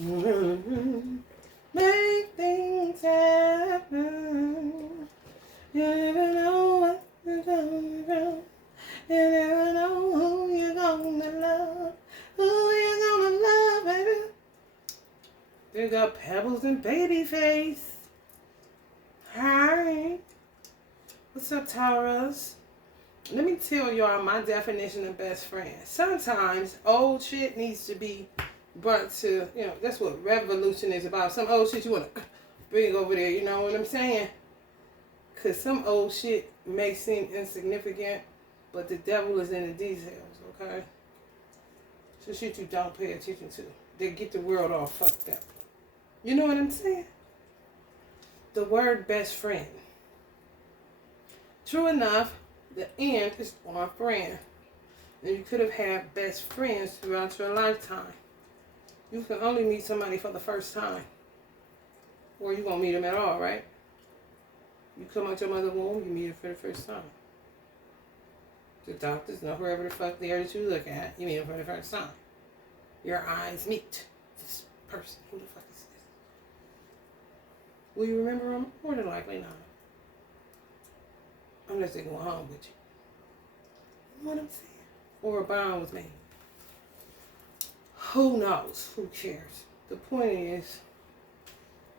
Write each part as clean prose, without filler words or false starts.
Make things happen. You never know what you're going from. You never know who you're gonna love. Who you're gonna love, baby. They got Pebbles and Babyface. Hi. What's up, Taurus? Let me tell y'all my definition of best friend. Sometimes old shit needs to be brought to, that's what revolution is about. Some old shit you want to bring over there, you know what I'm saying? Because some old shit may seem insignificant, but the devil is in the details, okay? So shit you don't pay attention to. They get the world all fucked up. You know what I'm saying? The word best friend. True enough, the end is on friend. And you could have had best friends throughout your lifetime. You can only meet somebody for the first time. Or you won't meet them at all, right? You come out your mother's womb, you meet them for the first time. The doctors know whoever the fuck they are that you look at, you meet them for the first time. Your eyes meet this person. Who the fuck is this? Will you remember them? More than likely not. Unless they go home with you. You know what I'm saying? Or a bond was made. Who knows? Who cares? The point is,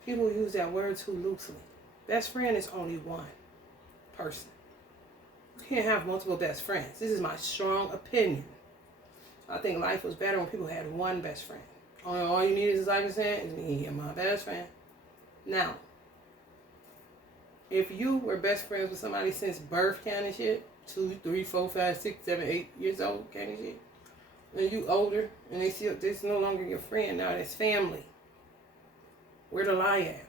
people use that word too loosely. Best friend is only one person. You can't have multiple best friends. This is my strong opinion. I think life was better when people had one best friend. All you need is, like I said, is me and my best friend. Now, if you were best friends with somebody since birth kind of shit, 2, 3, 4, 5, 6, 7, 8 years old kind of shit, and you older, and this no longer your friend, now that's family. Where the lie at?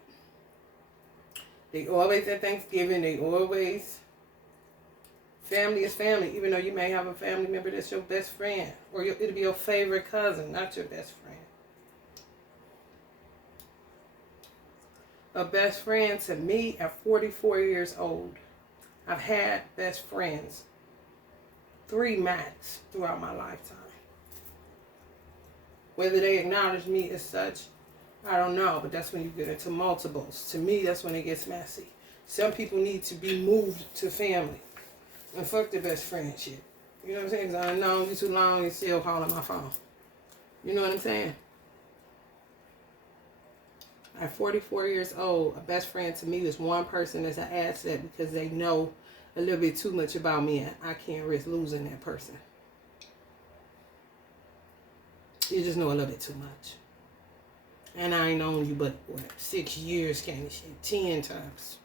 They always at Thanksgiving, they always, family is family, even though you may have a family member that's your best friend, or it'll be your favorite cousin, not your best friend. A best friend to me at 44 years old. I've had best friends, 3 max, throughout my lifetime. Whether they acknowledge me as such, I don't know, but that's when you get into multiples. To me, that's when it gets messy. Some people need to be moved to family. And fuck the best friend shit. You know what I'm saying? Because I've known you too long, you still calling my phone. You know what I'm saying? At 44 years old, a best friend to me is one person that's an asset because they know a little bit too much about me and I can't risk losing that person. You just know a little bit too much. And I ain't known you but, 6 years kind of shit, 10 times.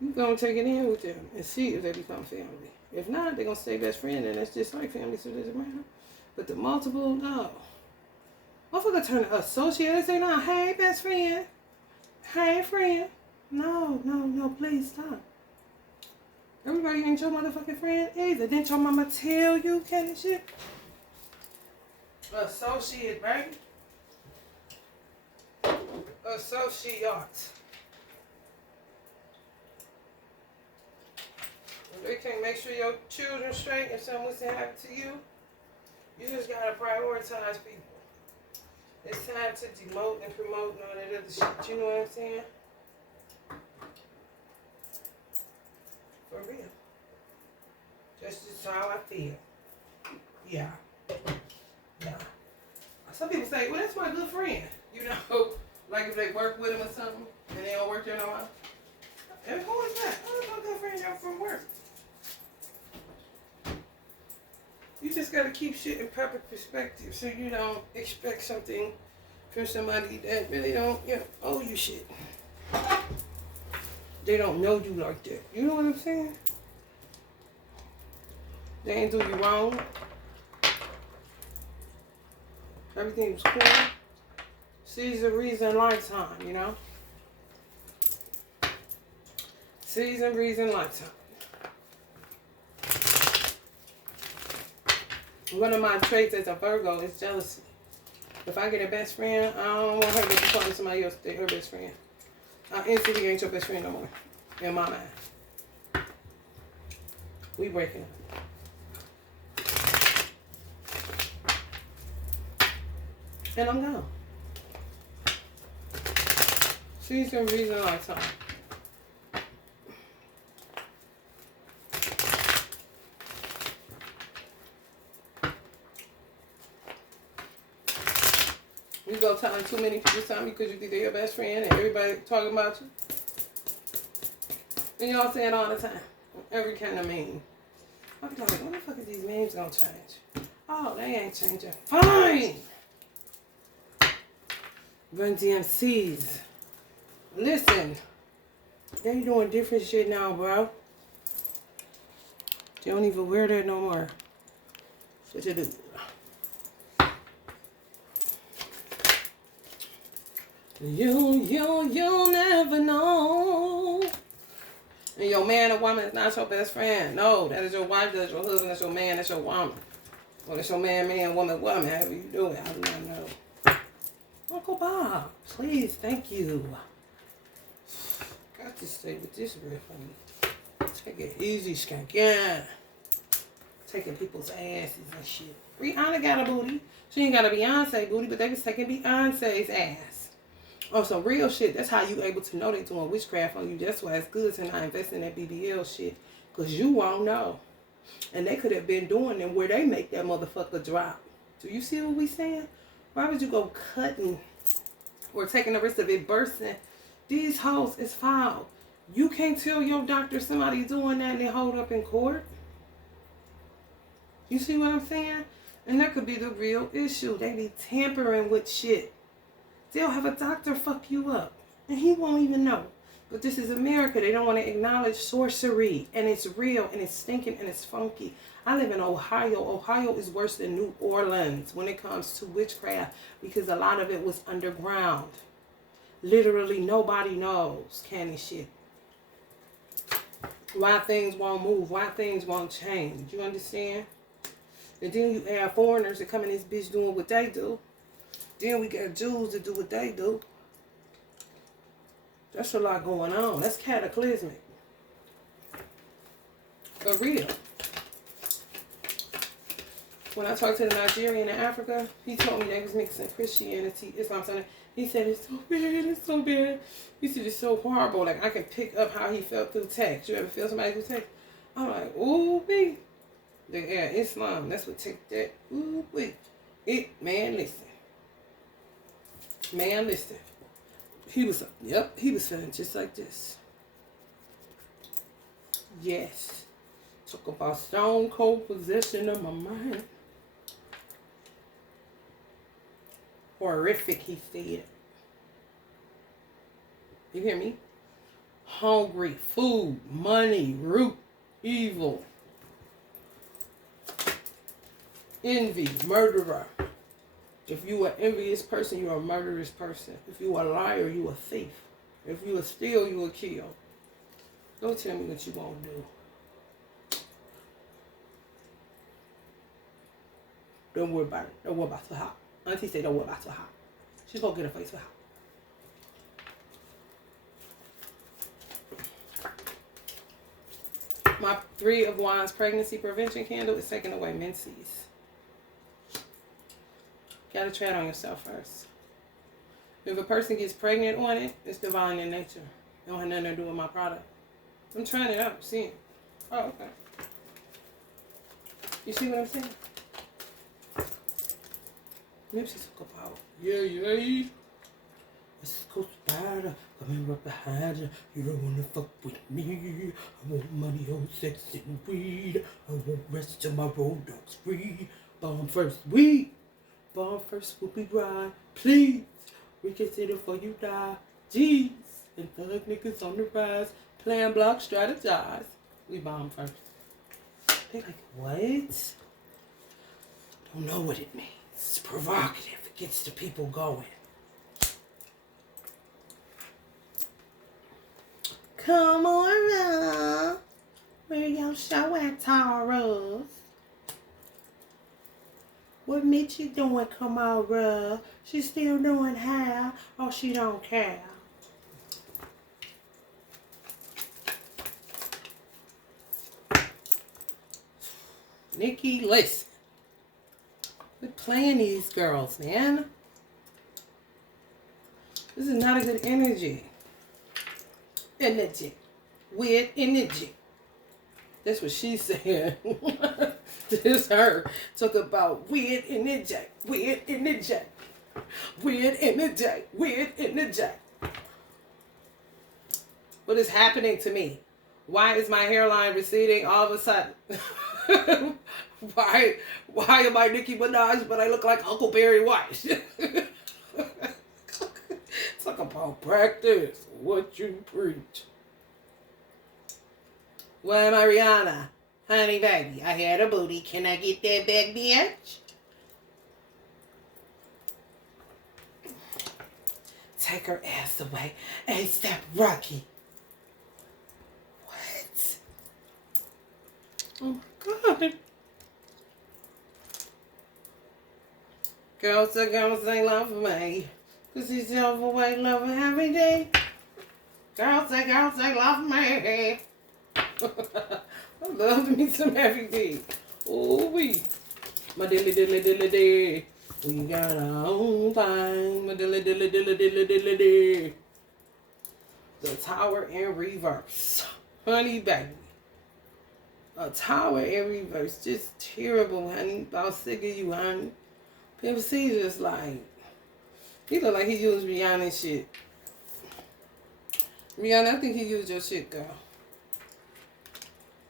You gonna take it in with them and see if they become family. If not, they're gonna stay best friend and that's just like family, so it doesn't matter. But the multiple, no. Motherfucker turn to associate and say, no, hey, best friend. Hey, friend. No, please stop. Everybody ain't your motherfucking friend either. Didn't your mama tell you kind of shit? Associate, baby. Associate. If they can't make sure your children straight and something was to happen to you, you just gotta prioritize people. It's time to demote and promote and all that other shit. You know what I'm saying? For real. Just how I feel. Yeah. Some people say, well, that's my good friend. You know, like if they work with him or something and they don't work there no more. And who is that? Who is my good friend y'all from work? You just got to keep shit in proper perspective so you don't expect something from somebody that really don't, owe you shit. They don't know you like that. You know what I'm saying? They ain't do you wrong. Everything was cool. Season, reason, lifetime, you know? Season, reason, lifetime. One of my traits as a Virgo is jealousy. If I get a best friend, I don't want her to be talking to somebody else that her best friend. I instantly ain't your best friend no more. In my mind. We breaking up. And I'm gone. She's gonna reason a lifetime. You go telling too many people something because you think they're your best friend and everybody talking about you. And y'all say it all the time. Every kind of meme. I'm like, when the fuck is these memes gonna change? Oh, they ain't changing. Fine! Run DMCs. Listen. They doing different shit now, bro. They don't even wear that no more. What you do? You'll never know. And your man or woman is not your best friend. No, that is your wife, that's your husband, that's your man, that's your woman. Or that's your man, woman, however you do it. I do not know. Uncle Bob, please, thank you. Got to stay with this riff on me. Take it easy, skank. Yeah. Taking people's asses and shit. Rihanna got a booty. She ain't got a Beyonce booty, but they was taking Beyonce's ass. On some real shit, that's how you able to know they doing witchcraft on you. That's why it's good to not invest in that BBL shit. Because you won't know. And they could have been doing them where they make that motherfucker drop. Do you see what we saying? Why would you go cutting or taking the risk of it bursting? These hoes is foul. You can't tell your doctor somebody doing that and they hold up in court. You see what I'm saying? And that could be the real issue. They be tampering with shit. They'll have a doctor fuck you up. And he won't even know. But this is America. They don't want to acknowledge sorcery. And it's real. And it's stinking. And it's funky. I live in Ohio. Ohio is worse than New Orleans when it comes to witchcraft. Because a lot of it was underground. Literally nobody knows candy shit. Why things won't move. Why things won't change. You understand? And then you have foreigners that come in this bitch doing what they do. Then we got Jews that do what they do. That's a lot going on. That's cataclysmic. For real. When I talked to the Nigerian in Africa, he told me they was mixing Christianity, Islam. He said, it's so bad, it's so bad. He said, it's so horrible. Like, I can pick up how he felt through text. You ever feel somebody through text? I'm like, ooh, wee. Yeah, Islam. That's what take that. Ooh, wee. Man, listen. Man, listen. He was feeling just like this. Yes. Talk about stone cold possession of my mind. Horrific, he said. You hear me? Hungry, food, money, root, evil, envy, murderer. If you are an envious person, you are a murderous person. If you are a liar, you are a thief. If you are steal, you will kill. Don't tell me what you won't do. Don't worry about it. Don't worry about too hot. Auntie said don't worry about too hot. She's gonna get her face too hot. My 3 of Wands pregnancy prevention candle is taking away menses. Gotta try it on yourself first. If a person gets pregnant on it, it's divine in nature. It don't have nothing to do with my product. I'm trying it out, seeing. Oh, okay. You see what I'm saying? Maybe she took a power. Yeah. It's Coach Spider coming right behind you. You don't wanna fuck with me. I want money, on sex, and weed. I want rest till my road dogs free. Bomb first, weed. Bomb first, will be right. Please, reconsider before you die. Jeez, and thug niggas on the rise. Plan, block, strategize. We bomb first. They like, what? Don't know what it means. It's provocative. It gets the people going. Come on now. Where your show at, Taurus? What Mitchie doing, Kamara? She still doing hair, or she don't care? Nikki, listen. Quit playing these girls, man. This is not a good energy. energy. Weird energy. That's what she said. This her. Talk about weird energy. Weird energy. Weird energy. Weird energy. What is happening to me? Why is my hairline receding all of a sudden? Why am I Nicki Minaj but I look like Huckleberry White? Talk about practice. What you preach. Why am I Rihanna? Honey baby, I had a booty. Can I get that back, bitch? Take her ass away. A$AP Rocky. What? Oh my God. Girls say love me. Cause he's overweight, love her every day. Girls say love me. I love me some everyday. Ooh wee. My dilly dilly dilly day. We got our own thing. My dilly dilly dilly dilly dilly day. The Tower in reverse. Honey baby. A Tower in reverse. Just terrible, honey. About sick of you, honey. People see just like, he look like he used Rihanna shit. Rihanna, I think he used your shit, girl.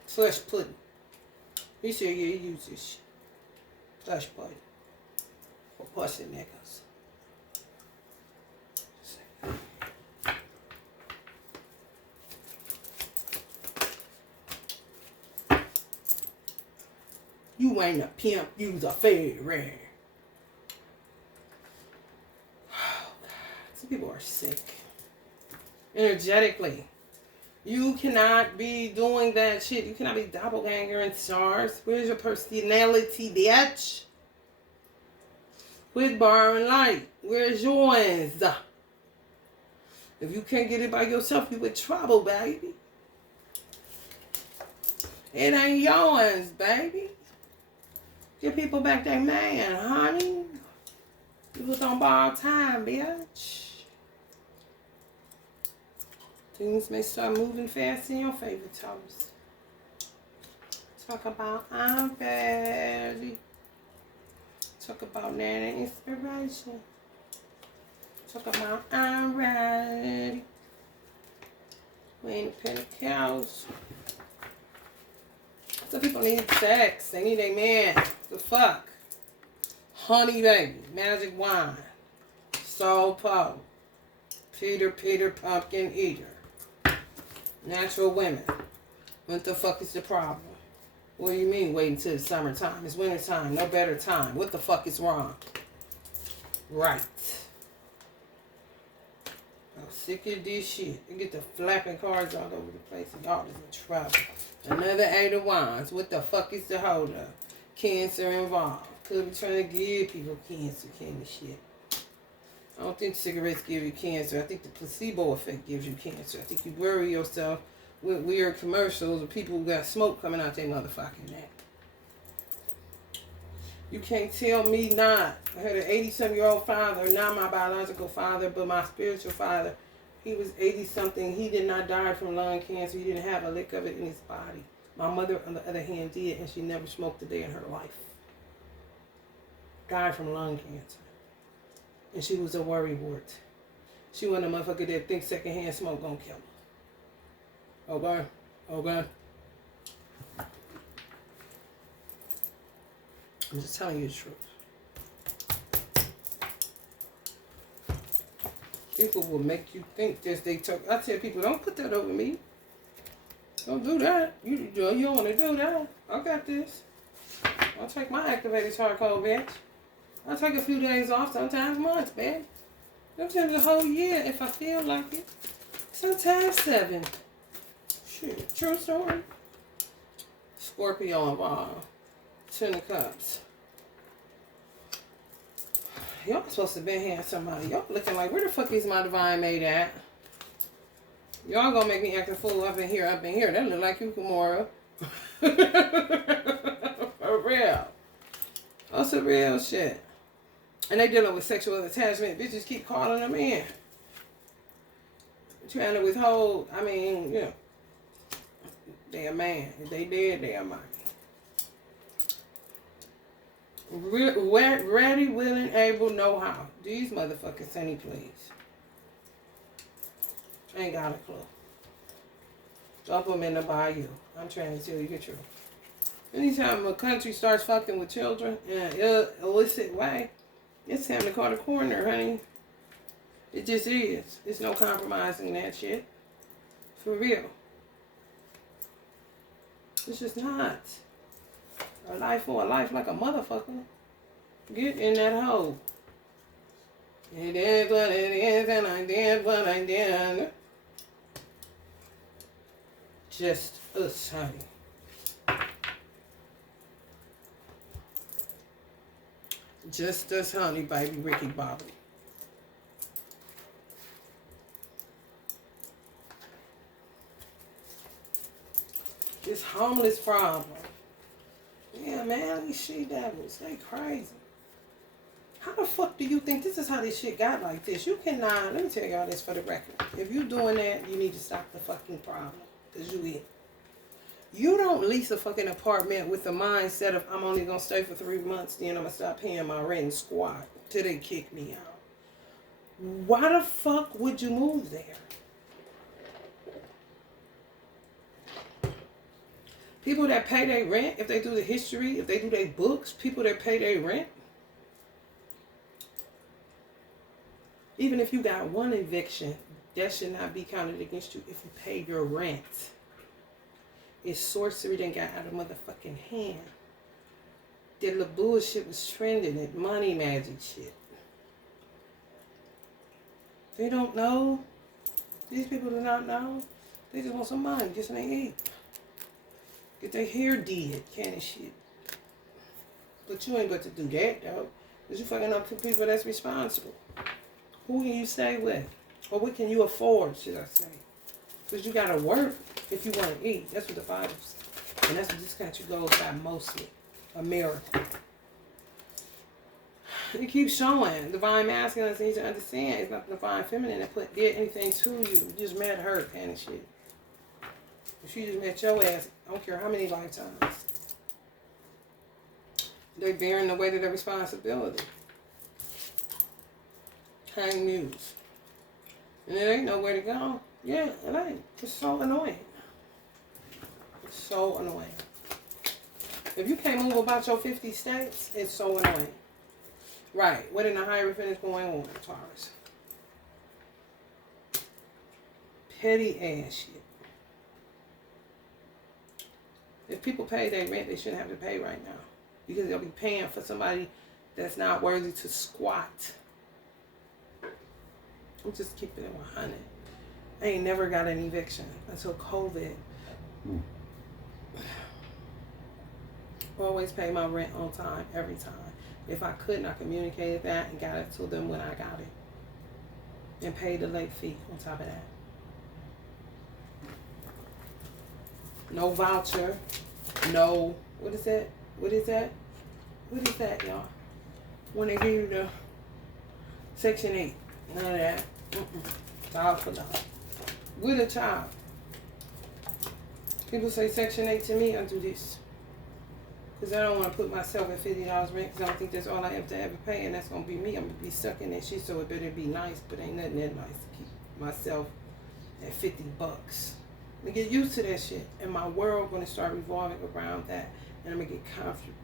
Flesh pudding. He said, yeah, he used this shit. Flesh pudding. For pussy niggas. You ain't a pimp, you's a fairy. People are sick. Energetically. You cannot be doing that shit. You cannot be doppelganger and SARS. Where's your personality, bitch? Quit borrowing light. Where's yours? If you can't get it by yourself, you in trouble, baby. It ain't yours, baby. Give people back their man, honey. People don't borrow time, bitch. Things may start moving fast in your favor, Taurus. Talk about I'm ready. Talk about Nana inspiration. Talk about I'm ready. We ain't a pen of cows. Some people need sex. They need a man. The fuck? Honey baby. Magic wine. Soul Poe. Peter, pumpkin eater. Natural women. What the fuck is the problem? What do you mean wait until the summertime? It's winter time. No better time. What the fuck is wrong? Right. I'm sick of this shit. You get the flapping cards all over the place and y'all is in trouble. Another 8 of Wands. What the fuck is the holdup? Cancer involved. Could be trying to give people cancer kind of shit. I don't think cigarettes give you cancer. I think the placebo effect gives you cancer. I think you worry yourself with weird commercials of people who got smoke coming out their motherfucking neck. You can't tell me not. I had an 80-some-year-old father, not my biological father, but my spiritual father. He was 80-something. He did not die from lung cancer. He didn't have a lick of it in his body. My mother, on the other hand, did, and she never smoked a day in her life. Died from lung cancer. And she was a worrywart. She wasn't a motherfucker that thinks secondhand smoke gonna kill her. Okay? Okay? I'm just telling you the truth. People will make you think this. They talk. I tell people, don't put that over me. Don't do that. You don't want to do that. I got this. I'll take my activated charcoal, bitch. I'll take a few days off, sometimes months, man. Sometimes a whole year if I feel like it. Sometimes 7. Shit, true story. Scorpio involved. 10 of Cups. Y'all supposed to be here somebody. Y'all looking like, where the fuck is my divine mate at? Y'all gonna make me act a fool up in here. That look like you, Kimora. For real. That's some real shit. And they dealing with sexual attachment. Bitches keep calling them in. trying to withhold. I mean, you know, they a man. If they dead, they a man. Ready, willing, able, know how. These motherfuckers send me please. Ain't got a clue. Dump them in the bayou. I'm trying to tell you the truth. Anytime a country starts fucking with children in an illicit way, it's time to call the coroner, honey. It just is. There's no compromising that shit. For real. It's just not. A life for a life like a motherfucker. Get in that hole. It is what it is, and I did what I did. Just us, honey. Just us, honey, baby, Ricky Bobby. This homeless problem. Yeah, man, these she devils, they crazy. How the fuck do you think this is how this shit got like this? You cannot, let me tell y'all this for the record. If you doing that, you need to stop the fucking problem. Because you it. You don't lease a fucking apartment with the mindset of I'm only going to stay for 3 months, then I'm going to stop paying my rent and squat till they kick me out. Why the fuck would you move there? People that pay their rent, if they do the history, if they do their books, people that pay their rent, even if you got one eviction, that should not be counted against you if you pay your rent. It's sorcery that got out of motherfucking hand. That little bullshit was trending, that money magic shit. They don't know. These people do not know. They just want some money, get something to eat. Get their hair did, kind of shit. But you ain't about to do that, though. Because you fucking up to people that's responsible. Who can you stay with? Or what can you afford, should I say? Because you got to work if you want to eat. That's what the Bible says. And that's what this country goes by mostly. America. It keeps showing. Divine masculine needs to understand. It's not the divine feminine that did anything to you. You just met her, kind of shit. If she just met your ass, I don't care how many lifetimes. They bearing the weight of their responsibility. Hang muse. And there ain't nowhere to go. Yeah, it ain't. It's so annoying. It's so annoying. If you can't move about your 50 states, it's so annoying. Right. What in the hierophant is going on, Taurus? Petty ass shit. If people pay their rent, they shouldn't have to pay right now. Because they'll be paying for somebody that's not worthy to squat. I'm just keeping it 100. I ain't never got an eviction until COVID. Always pay my rent on time, every time. If I couldn't, I communicated that and got it to them when I got it. And paid the late fee on top of that. No voucher. No, what is that? What is that? What is that, y'all? When they give you the Section 8. None of that. Dog for dog. With a child. People say Section 8 to me, I do this. Because I don't want to put myself at $50 rent because I don't think that's all I have to ever pay. And that's going to be me. I'm going to be stuck in that shit, so it better be nice. But ain't nothing that nice to keep myself at $50. I'm going to get used to that shit. And my world going to start revolving around that. And I'm going to get comfortable.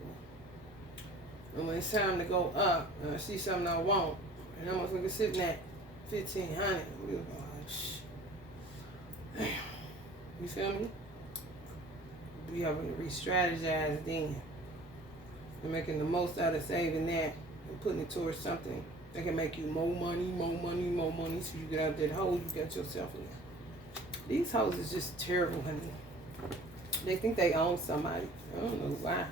And when it's time to go up, and I see something I want, and I'm motherfucker sitting at $1,500, I'm like, shh. Damn. You feel me? We having to re-strategize then. And making the most out of saving that and putting it towards something that can make you more money, so you get out that hole you got yourself in. These hoes is just terrible, honey. They think they own somebody. I don't know why.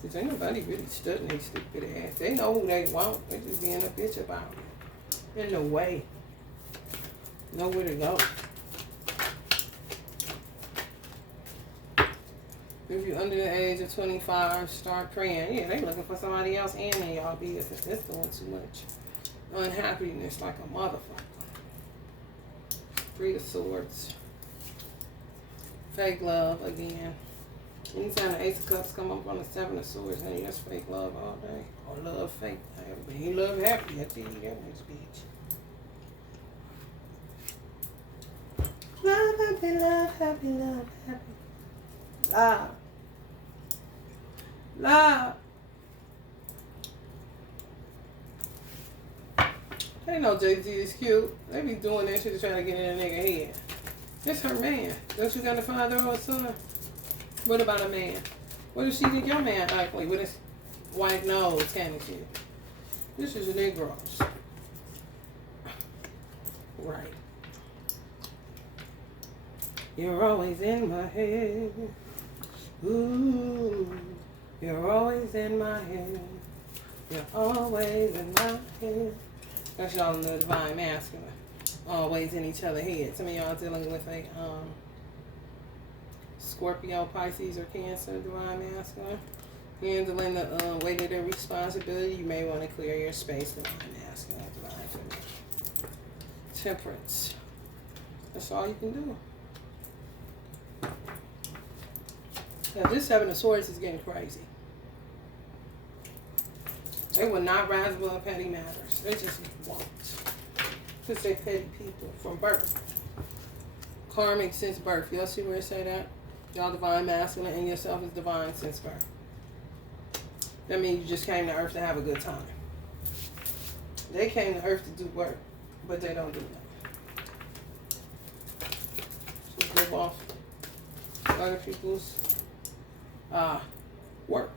Because ain't nobody really studying their stupid ass. They know who they want. They just being a bitch about it. In the way. Nowhere to go. If you're under the age of 25, start praying. Yeah, they looking for somebody else and then y'all be. It's doing too much unhappiness like a motherfucker. Three of Swords. Fake love again. Anytime the Ace of Cups come up on the Seven of Swords, then that's fake love all day. Or love fake. But he love happy. I tell you that one, bitch. Love, happy, love, happy, love, happy. Love. Love. They know Jay-Z is cute. They be doing that shit to try to get in a nigga head. It's her man. Don't you got a father or a son? What about a man? What if she think your man ugly with his white nose kind of shit? This is a Negroes. Right. You're always in my head. Ooh. You're always in my head. You're always in my head. That's y'all in the divine masculine. Always in each other's head. Some of y'all dealing with a Scorpio, Pisces, or Cancer, divine masculine. Handling the weight of their responsibility. You may want to clear your space, divine masculine, divine feminine. Temperance. That's all you can do. Now this Seven of Swords is getting crazy. They will not rise above petty matters. They just won't. Because they're petty people from birth. Karmic since birth. Y'all see where it say that? Y'all divine masculine and yourself is divine since birth. That means you just came to earth to have a good time. They came to earth to do work, but they don't do that. Just live off other people's work.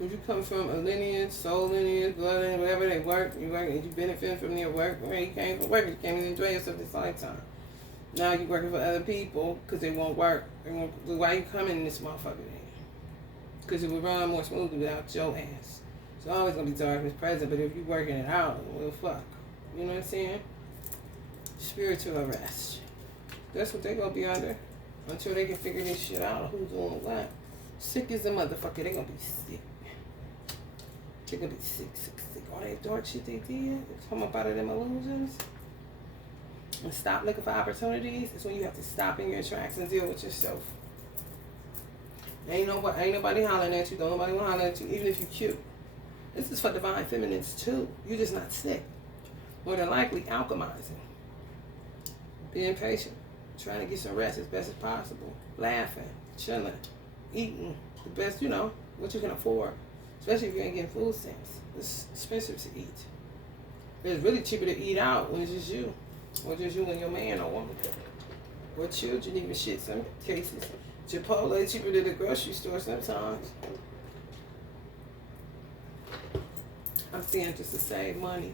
If you come from a lineage, soul lineage, blood lineage, whatever they work, you benefit from their work. Where you came from work, you can't even enjoy yourself this lifetime. Now you're working for other people because they won't work. Why you coming in this motherfucker then? Because it would run more smoothly without your ass. It's always going to be darkness present, but if you're working it out, well, fuck. You know what I'm saying? Spiritual arrest. That's what they're going to be under until they can figure this shit out. Who's doing what? Sick as a motherfucker. They're going to be sick. They're going to be sick. All that dark shit they did, come up out of them illusions. And stop looking for opportunities. It's when you have to stop in your tracks and deal with yourself. Ain't nobody hollering at you. Don't nobody want to holler at you, even if you're cute. This is for divine feminines too. You're just not sick. More than likely, alchemizing. Being patient. Trying to get some rest as best as possible. Laughing. Chilling. Eating. The best, what you can afford. Especially if you ain't getting food stamps. It's expensive to eat. It's really cheaper to eat out when it's just you. Or just you and your man or woman. Or children, even shit, some cases. Chipotle cheaper than the grocery store sometimes. I'm saying just to save money.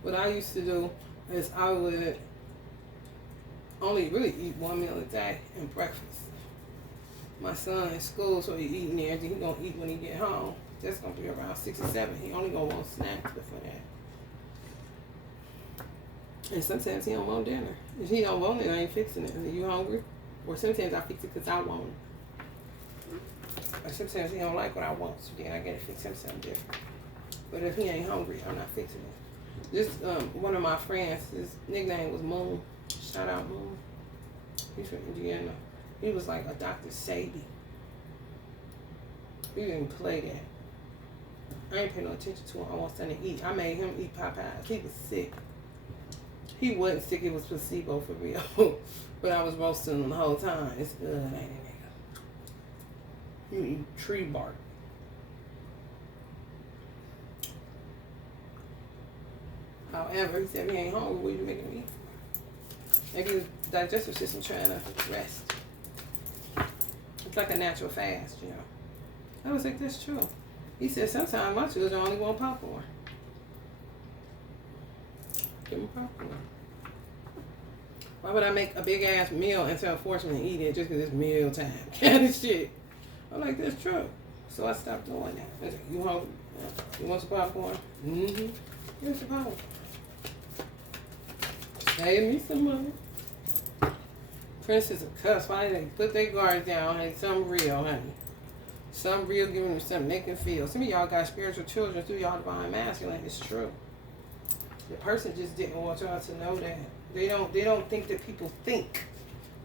What I used to do is I would only really eat one meal a day and breakfast. My son in school, so he eating there, then he gonna eat when he get home. That's gonna be around 6 or 7. He only gonna want snacks before that. And sometimes he don't want dinner. If he don't want it, I ain't fixing it. Are you hungry? Or sometimes I fix it because I want it. Or sometimes he don't like what I want, so then I gotta fix him something different. But if he ain't hungry, I'm not fixing it. This one of my friends, his nickname was Moon. Shout out Moon. He's from Indiana. He was like a Dr. Sabi. He didn't play that. I ain't paying no attention to him. I want something to eat. I made him eat Popeyes. He was sick. He wasn't sick. It was placebo for real. But I was roasting him the whole time. It's good, ain't it, nigga? You eat tree bark. However, he said he ain't hungry. What are you making him eat for? Maybe his digestive system trying to rest. It's like a natural fast, I was like, that's true. He said, sometimes my children only want popcorn. Give them popcorn. Why would I make a big ass meal and tell force me to eat it just because it's meal time? Kind of shit. I'm like, that's true. So I stopped doing that. I was like, you hungry? You want some popcorn? Mm-hmm. Here's your popcorn. Save me some money. Princess of Cups, why did they put their guards down? Honey, something real, honey. Something real, giving them something they can feel. Some of y'all got spiritual children through y'all divine masculine. It's true. The person just didn't want y'all to know that. They don't think that people think.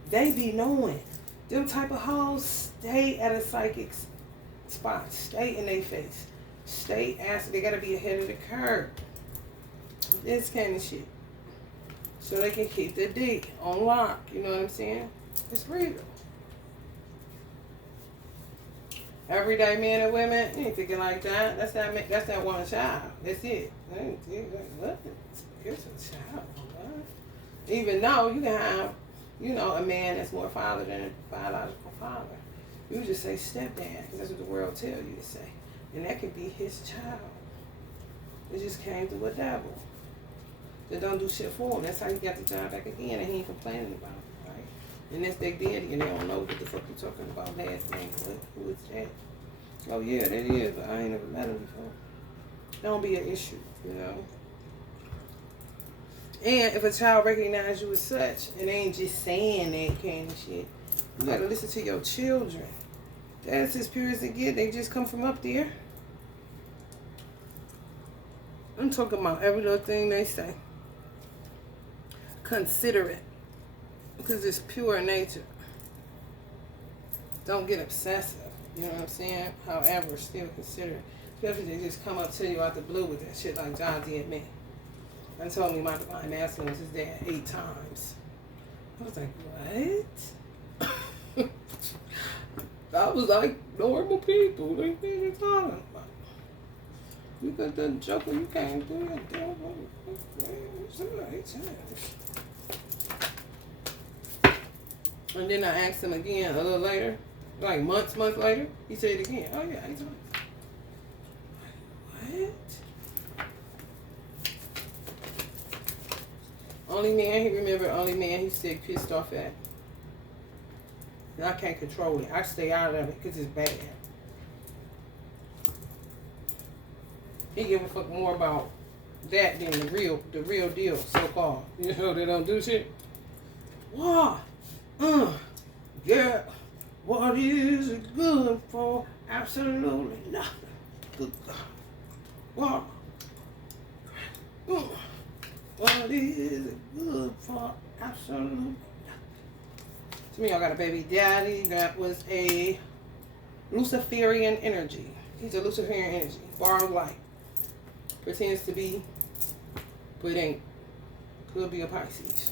They be knowing. Them type of hoes stay at a psychic's spot. Stay in their face. Stay asking. They gotta be ahead of the curve. This kind of shit. So they can keep their dick on lock. You know what I'm saying? It's real. Everyday men and women, you ain't thinking like that. That's that one child. That's it. What? It's a child. What? Even though you can have, a man that's more father than a biological father. You just say stepdad, because that's what the world tell you to say. And that could be his child. It just came through a devil. That don't do shit for him. That's how he got the job back again, and he ain't complaining about it, right? And that's their daddy, and they don't know what the fuck you talking about last name. Who is that? Oh yeah, that is, but I ain't never met him before. Don't be an issue, And if a child recognizes you as such, and they ain't just saying that kind of shit, you gotta listen to your children. That's as pure as it get. They just come from up there. I'm talking about every little thing they say. Consider it. Because it's pure nature. Don't get obsessive. You know what I'm saying? However, still consider it. Especially if they just come up to you out the blue with that shit like John did me. And told me my divine masculine was his dad 8 times. I was like, what? I was like normal people. What are you talking about? You got that joker, you can't do it. And then I asked him again a little later, like months later. He said it again. Oh yeah, 8 times. What? Only man he remembered, only man he stayed pissed off at. And I can't control it. I stay out of it because it's bad. He give a fuck more about that than the real deal, so-called. They don't do shit. What? Yeah. What is it good for? Absolutely nothing. Good God. What? What is it good for? Absolutely nothing. To me, I got a baby daddy that was a Luciferian energy. He's a Luciferian energy. Borrowed light. Pretends to be, but ain't. Could be a Pisces.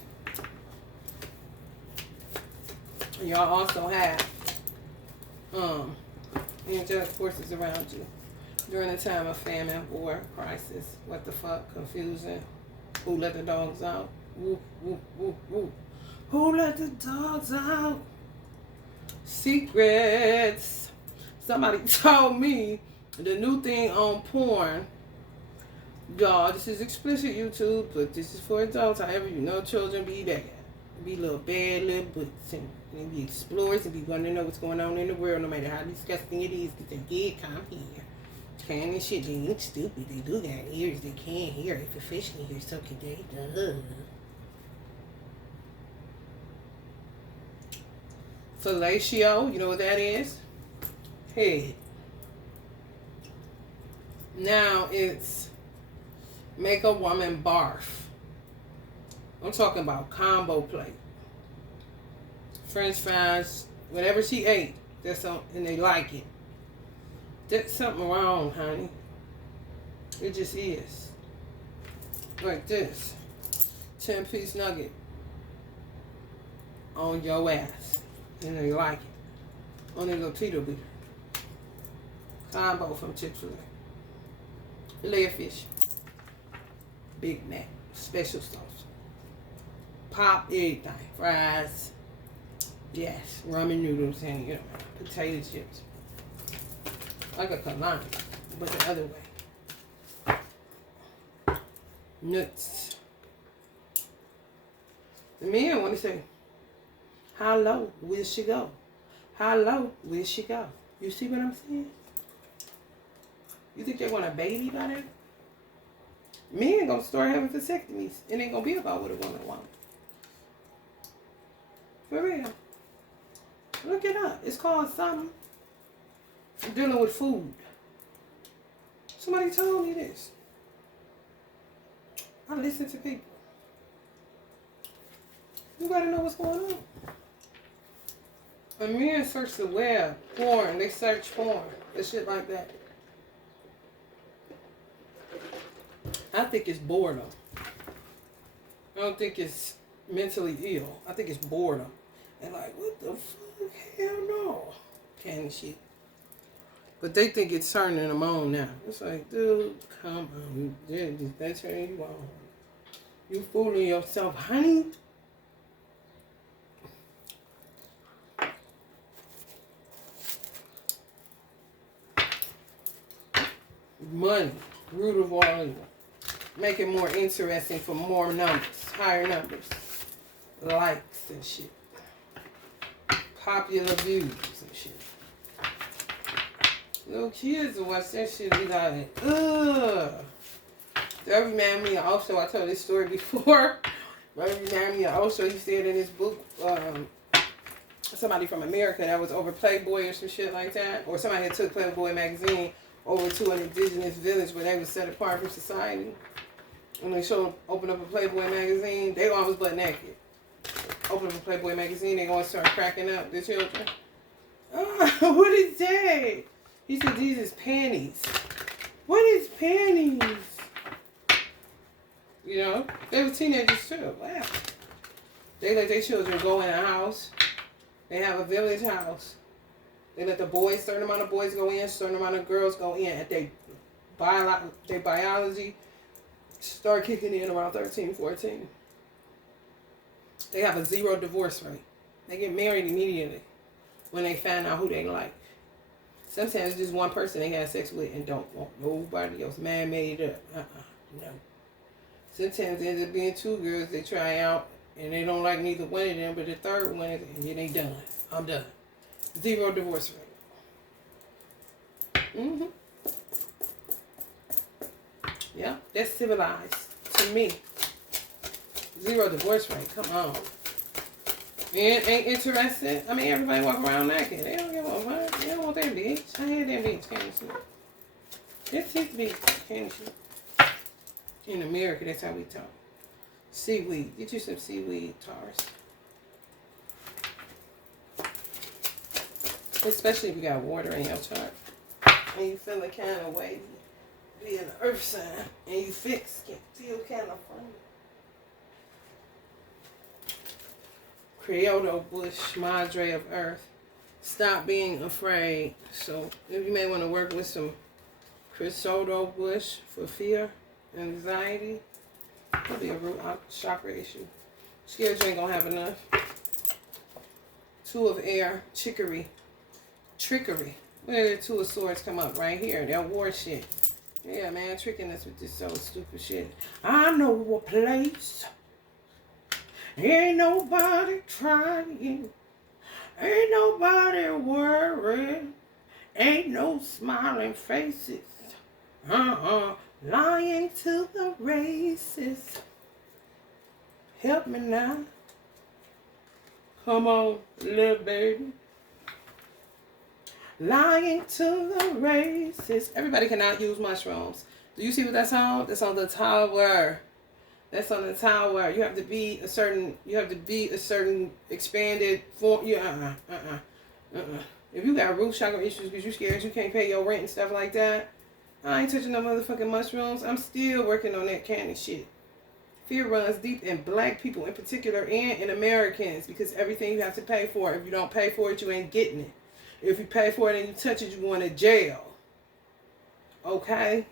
And y'all also have angelic forces around you during a time of famine, war, crisis. What the fuck? Confusion. Who let the dogs out? Woo, woo, woo, woo. Who let the dogs out? Secrets. Somebody told me the new thing on porn. Y'all, this is explicit YouTube, but this is for adults. However, children be bad. Be little bad little butts and be explorers and be wanting to know what's going on in the world, no matter how disgusting it is, because they get come here. Can and shit, they ain't stupid. They do got ears, they can't hear. If a fish can hear, so can they. Fellatio, you know what that is? Head. Now it's make a woman barf. I'm talking about combo plate. French fries, whatever she ate, and they like it. There's something wrong, honey. It just is. Like this. 10-piece nugget on your ass. And they like it. On a little Peter beater. Combo from Chick-fil-A. Filet of fish. Big Mac. Special sauce. Pop everything. Fries. Yes. Ramen noodles and, potato chips. Like a kalani, but the other way. Nuts. The men want to say, how low will she go? How low will she go? You see what I'm saying? You think they're going to baby by that? Men going to start having vasectomies. It ain't going to be about what a woman wants. For real. Look it up. It's called something. Dealing with food. Somebody told me this. I listen to people. You gotta know what's going on. When men search the web, porn, they search porn and shit like that. I think it's boredom. I don't think it's mentally ill. I think it's boredom. And like, what the fuck? Hell no. Candy shit. But they think it's turning them on now. It's like, dude, come on. That's turning you on. You fooling yourself, honey. Money, root of all evil. Make it more interesting for more numbers, higher numbers. Likes and shit. Popular views and shit. Little kids will watch that shit and be like, ugh. That reminded me of Osho. I told this story before. That reminded me of Osho. He said in his book, somebody from America that was over Playboy or some shit like that. Or somebody that took Playboy magazine over to an indigenous village where they were set apart from society. When they open up a Playboy magazine, they always butt naked. Open up a Playboy magazine, they gonna start cracking up the children. Oh, what is that? He said, these is panties. What is panties? You know, they were teenagers too. Wow. They let their children go in a house. They have a village house. They let the boys, certain amount of boys go in, certain amount of girls go in. At their biology start kicking in around 13, 14. They have a 0 divorce rate. They get married immediately when they find out who they like. Sometimes it's just one person they have sex with and don't want nobody else. Man made it up. No. Sometimes it ends up being 2 girls they try out and they don't like neither one of them, but the third one, and then they done. I'm done. 0 divorce rate. Mm-hmm. Yeah, that's civilized to me. 0 divorce rate. Come on. And ain't interested. I mean, everybody walk around naked. They don't give a fuck. They don't want that bitch. I had that bitch. Can't you? That's his bitch. Can't you? In America, that's how we talk. Seaweed. Get you some seaweed, Taurus. Especially if you got water in your chart. And you feeling kind of wavy. Be an earth sign. And you feel kind of funny. Kyoto bush, madre of earth. Stop being afraid. So you may want to work with some Kyoto bush for fear, anxiety. Could be a root chakra issue. Scared you ain't gonna have enough. 2 of air, trickery. Where the 2 of swords come up right here. That war shit. Yeah, man, tricking us with this so stupid shit. I know a place. Ain't nobody trying. Ain't nobody worried. Ain't no smiling faces. Lying to the races. Help me now. Come on, little baby. Lying to the races. Everybody cannot use mushrooms. Do you see what that's on? That's on the tower. That's on the tower. You have to be a certain expanded form. Yeah, If you got root chakra issues because you're scared you can't pay your rent and stuff like that, I ain't touching no motherfucking mushrooms. I'm still working on that candy shit. Fear runs deep in black people in particular and in Americans because everything you have to pay for. If you don't pay for it, you ain't getting it. If you pay for it and you touch it, you going to jail. Okay?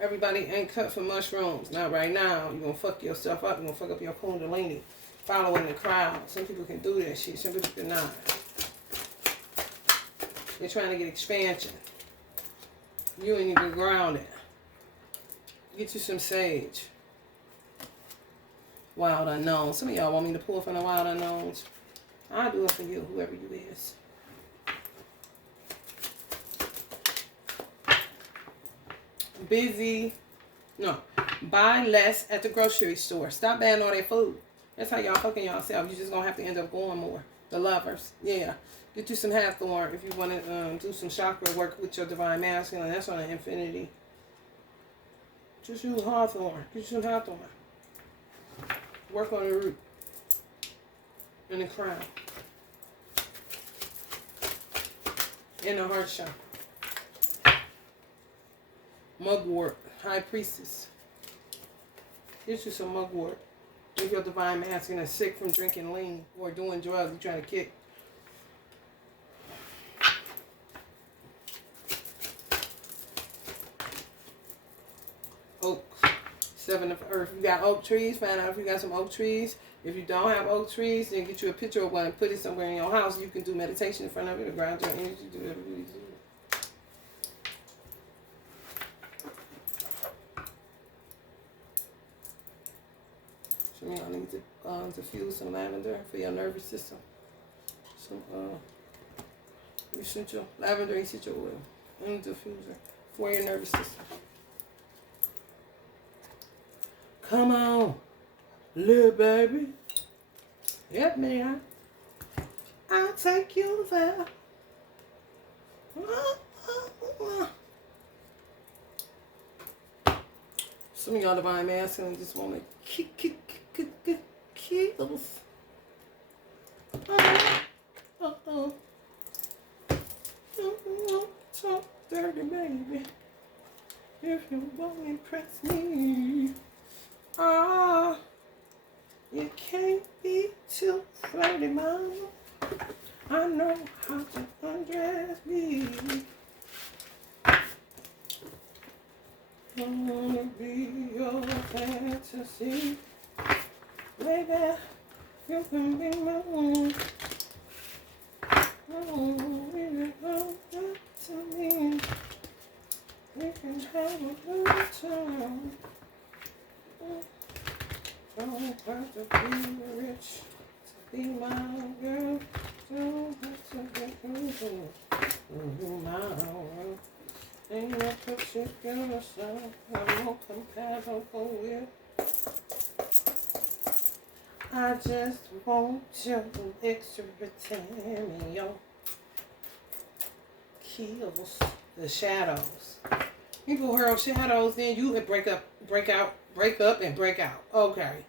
Everybody ain't cut for mushrooms. Not right now. You're going to fuck yourself up. You're going to fuck up your kundalini. Following the crowd. Some people can do that shit. Some people cannot. They're trying to get expansion. You ain't even grounded. Get you some sage. Wild unknown. Some of y'all want me to pull from the wild unknowns. I'll do it for you, whoever you is. Busy. No. Buy less at the grocery store. Stop buying all that food. That's how y'all fucking yourself. You're just going to have to end up going more. The lovers. Yeah. Get you some Hathorn if you want to do some chakra work with your divine masculine. That's on an infinity Just use hawthorn. Just use hawthorn. Work on the root and the crown and the heart chakra. Mugwort, high priestess. Get you some mugwort. If your divine masculine is sick from drinking lean or doing drugs, you're trying to kick. Oak, 7 of earth. You got oak trees, find out if you got some oak trees. If you don't have oak trees, then get you a picture of one and put it somewhere in your house. You can do meditation in front of it to ground your energy, do whatever you do. So y'all need to diffuse some lavender for your nervous system. Some essential lavender essential oil and diffuser for your nervous system. Come on, little baby. Yep, man. I'll take you there. Some of y'all divine masculine just want to kills. Talk dirty, baby. If you won't impress me. You can't be too flirty, mama. I know how to undress me. I wanna be your fantasy. Baby, you can be my own. Really come back to me. We can have a good time. Don't have to be rich to be my girl. Don't have to be my world. Ain't no particular song I'm more compatible with. I just want your extraterrestrial kills the shadows. People hurl shadows, then you break up, break out. Okay.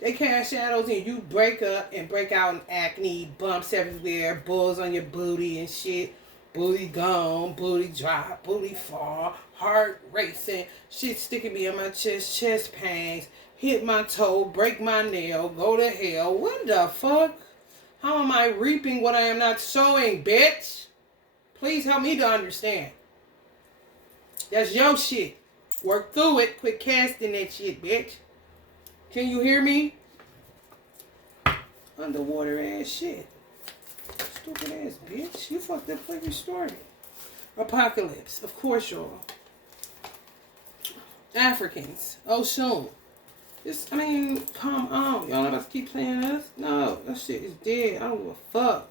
They cast shadows and you break up and break out in acne, bumps everywhere, bulls on your booty and shit. Booty gone, booty drop, booty fall, heart racing, shit sticking me in my chest pains, hit my toe, break my nail, go to hell. What the fuck? How am I reaping what I am not sowing, bitch? Please help me to understand. That's your shit. Work through it. Quit casting that shit, bitch. Can you hear me? Underwater ass shit. Stupid ass bitch. You fucked up before you started. Apocalypse. Of course, y'all. Africans. Oshun. Just, I mean, come on. Y'all about to keep playing us? No. That shit is dead. I don't give a fuck.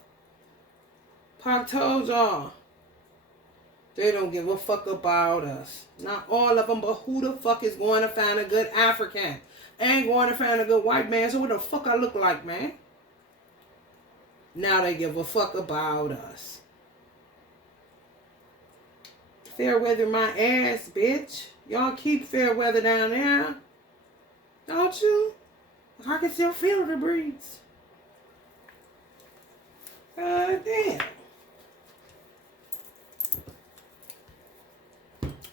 Pac told y'all. They don't give a fuck about us. Not all of them, but who the fuck is going to find a good African? Ain't going to find a good white man, so what the fuck I look like, man? Now they give a fuck about us. Fair weather my ass, bitch. Y'all keep fair weather down there. Don't you? I can still feel the breeze. God damn.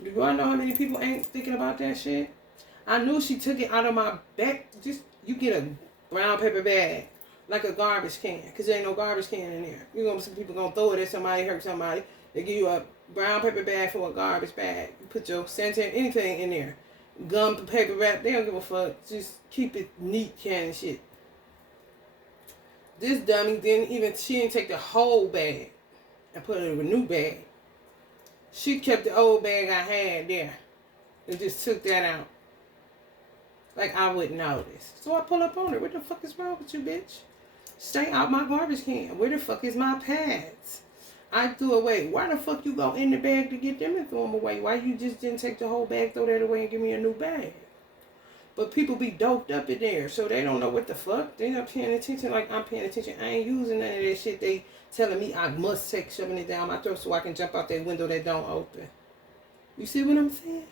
Do y'all know how many people ain't thinking about that shit? I knew she took it out of my back. Just, you get a brown paper bag, like a garbage can, because there ain't no garbage can in there. Some people gonna throw it at somebody, hurt somebody. They give you a brown paper bag for a garbage bag. You put your sanitary, anything in there. Gum, paper wrap, they don't give a fuck. Just keep it neat, can and shit. This dummy she didn't take the whole bag and put it in a new bag. She kept the old bag I had there and just took that out. Like I wouldn't notice. So I pull up on her. What the fuck is wrong with you, bitch? Stay out my garbage can. Where the fuck is my pads? I threw away. Why the fuck you go in the bag to get them and throw them away? Why you just didn't take the whole bag, throw that away, and give me a new bag? But people be doped up in there, so they don't know what the fuck. They not paying attention like I'm paying attention. I ain't using none of that shit they telling me I must take, shoving it down my throat so I can jump out that window that don't open. You see what I'm saying?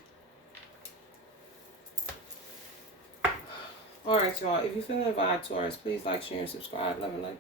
Alright, y'all. If you're feeling the vibe, Taurus, please like, share, and subscribe. Love and light.